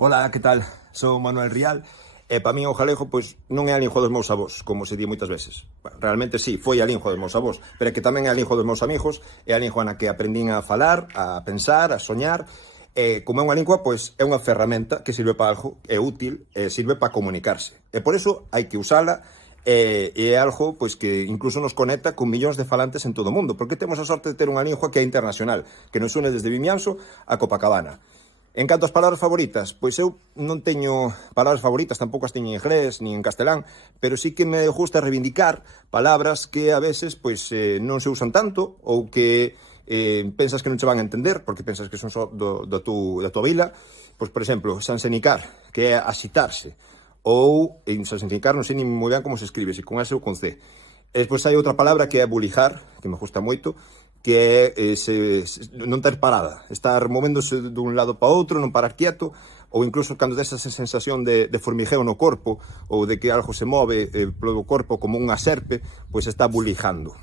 Ola, que tal? Sou Manuel Rial e para min o galego pois non é a lingua dos meus avós, como se di moitas veces. Realmente sí, foi a lingua dos meus avós, pero é que tamén é a lingua dos meus amigos, é a lingua na que aprendín a falar, a pensar, a soñar, e como é unha lingua, pois é unha ferramenta que sirve para algo, é útil, e sirve para comunicarse. E por eso hai que usala, e é algo pois que incluso nos conecta con millóns de falantes en todo o mundo, porque temos a sorte de ter unha lingua que é internacional, que nos une desde Vimianzo a Copacabana. En canto ás palabras favoritas, pois eu non teño palabras favoritas, tampouco as teño en inglés ni en castelán, pero sí que me gusta reivindicar palabras que a veces pois non se usan tanto ou que pensas que non che van a entender porque pensas que son só da tua vila. Pois, por exemplo, sansenicar, que é axitarse, ou en sansenicar non sei nin moi ben como se escribe, se con S ou con C. E despois hai outra palabra que é bulijar, que me gusta moito, que é non ter parada, estar movéndose dun lado para outro, non parar quieto, ou incluso cando des esa sensación de formigueo no corpo ou de que algo se move polo corpo como unha serpe, pois está bulijando.